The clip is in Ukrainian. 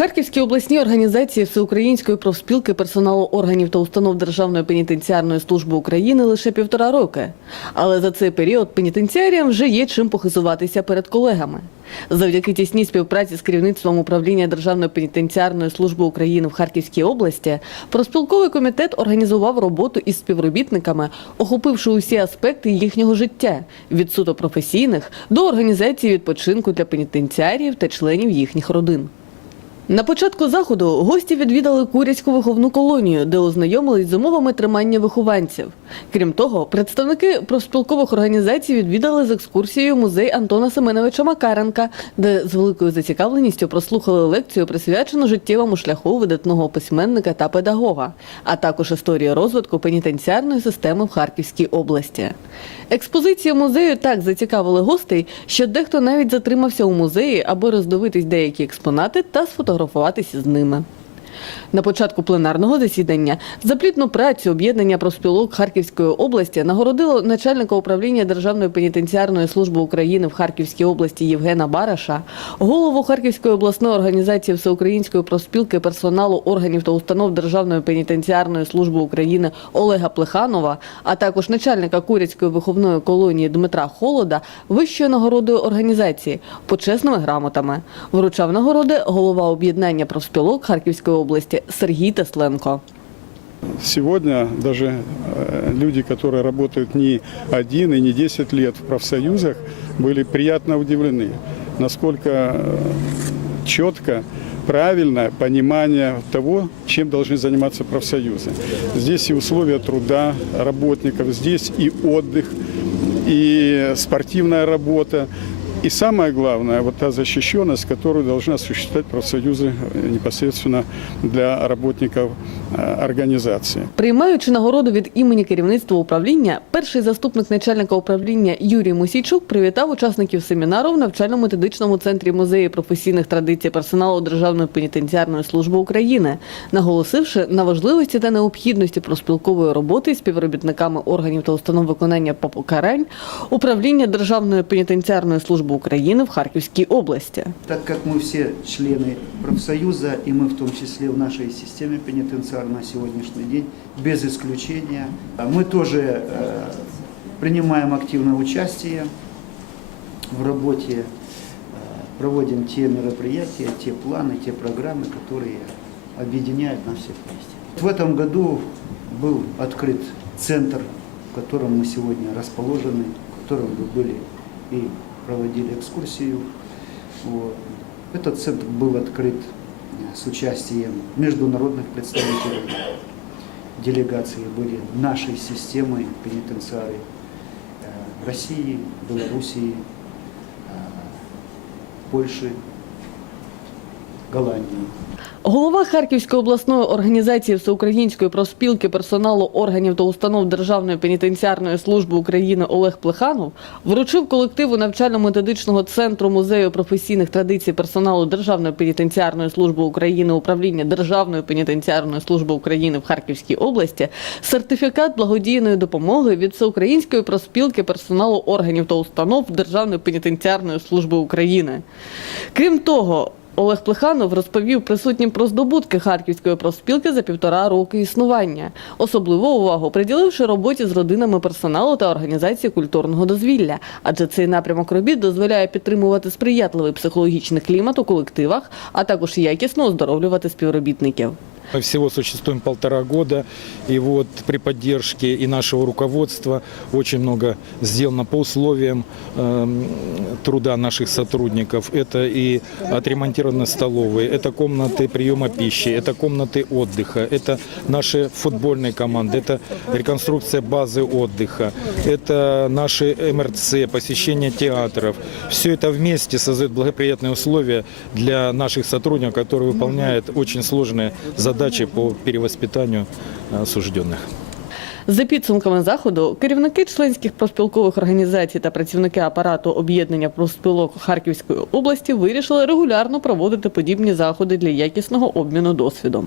Харківській обласній організації Всеукраїнської профспілки персоналу органів та установ Державної пенітенціарної служби України лише півтора роки. Але за цей період пенітенціаріям вже є чим похизуватися перед колегами. Завдяки тісній співпраці з керівництвом управління Державної пенітенціарної служби України в Харківській області, профспілковий комітет організував роботу із співробітниками, охопивши усі аспекти їхнього життя від суто професійних до організації відпочинку для пенітенціарів та членів їхніх родин. На початку заходу гості відвідали Куряцьку виховну колонію, де ознайомились з умовами тримання вихованців. Крім того, представники профспілкових організацій відвідали з екскурсією музей Антона Семеновича Макаренка, де з великою зацікавленістю прослухали лекцію, присвячену життєвому шляху видатного письменника та педагога, а також історії розвитку пенітенціарної системи в Харківській області. Експозиція музею так зацікавили гостей, що дехто навіть затримався у музеї, аби роздивитись деякі експонати та сфотографуватися з ними. На початку пленарного засідання за плідну працю об'єднання профспілок Харківської області нагородило начальника управління Державної пенітенціарної служби України в Харківській області Євгена Бараша, голову Харківської обласної організації Всеукраїнської профспілки персоналу органів та установ Державної пенітенціарної служби України Олега Плеханова, а також начальника Куряцької виховної колонії Дмитра Холода вищою нагородою організації почесними грамотами. Вручав нагороди голова об'єднання профспілок Харківської області Сергій Тесленко. Сегодня даже э, люди, которые работают не один и не 10 лет в профсоюзах, были приятно удивлены, насколько э, четко, правильное понимание того, чем должны заниматься профсоюзы. Здесь и условия труда работников, здесь и отдых, и спортивная работа. И самое главное, вот та защищенность, которую должны осуществлять профсоюзы э, непосредственно для работников э, организации. Приймаючи нагороду від імені керівництва управління, перший заступник начальника управління Юрій Мусійчук привітав учасників семінару в навчально-методичному центрі музею професійних традицій персоналу Державної пенітенціарної служби України, наголосивши на важливості та необхідності проспілкової роботи з співробітниками органів та установ виконання покарань управління Державної пенітенціарної служби України в Харківській області. Так как мы все члены профсоюза, и мы в том числе в нашей системе пенитенциарной на сегодняшний день, без исключения, мы тоже э, принимаем активное участие в работе, э, проводим те мероприятия, те планы, те программы, которые объединяют нас всех вместе. В этом году был открыт центр, в котором мы сегодня расположены, в котором вы были и проводили экскурсию. Вот. Этот центр был открыт с участием международных представителей. Делегации были нашей системой пенитенциарии э, России, Белоруссии, э, Польши, Голландии. Голова Харківської обласної організації Всеукраїнської профспілки персоналу органів та установ Державної пенітенціарної служби України Олег Плеханов вручив колективу навчально-методичного центру музею професійних традицій персоналу Державної пенітенціарної служби України управління Державної пенітенціарної служби України в Харківській області сертифікат благодійної допомоги від Всеукраїнської профспілки персоналу органів та установ Державної пенітенціарної служби України. Крім того, Олег Плеханов розповів присутнім про здобутки Харківської профспілки за півтора роки існування, особливу увагу приділивши роботі з родинами персоналу та організації культурного дозвілля, адже цей напрямок робіт дозволяє підтримувати сприятливий психологічний клімат у колективах, а також якісно оздоровлювати співробітників. Мы всего существуем полтора года, и вот при поддержке и нашего руководства очень много сделано по условиям эм, труда наших сотрудников. Это и отремонтированы столовые, это комнаты приема пищи, это комнаты отдыха, это наши футбольные команды, это реконструкция базы отдыха, это наши МРЦ, посещение театров. Все это вместе создает благоприятные условия для наших сотрудников, которые выполняют очень сложные задачи по перевоспитанию э, осужденных. За підсумками заходу, керівники членських профспілкових організацій та працівники апарату об'єднання профспілок Харківської області вирішили регулярно проводити подібні заходи для якісного обміну досвідом.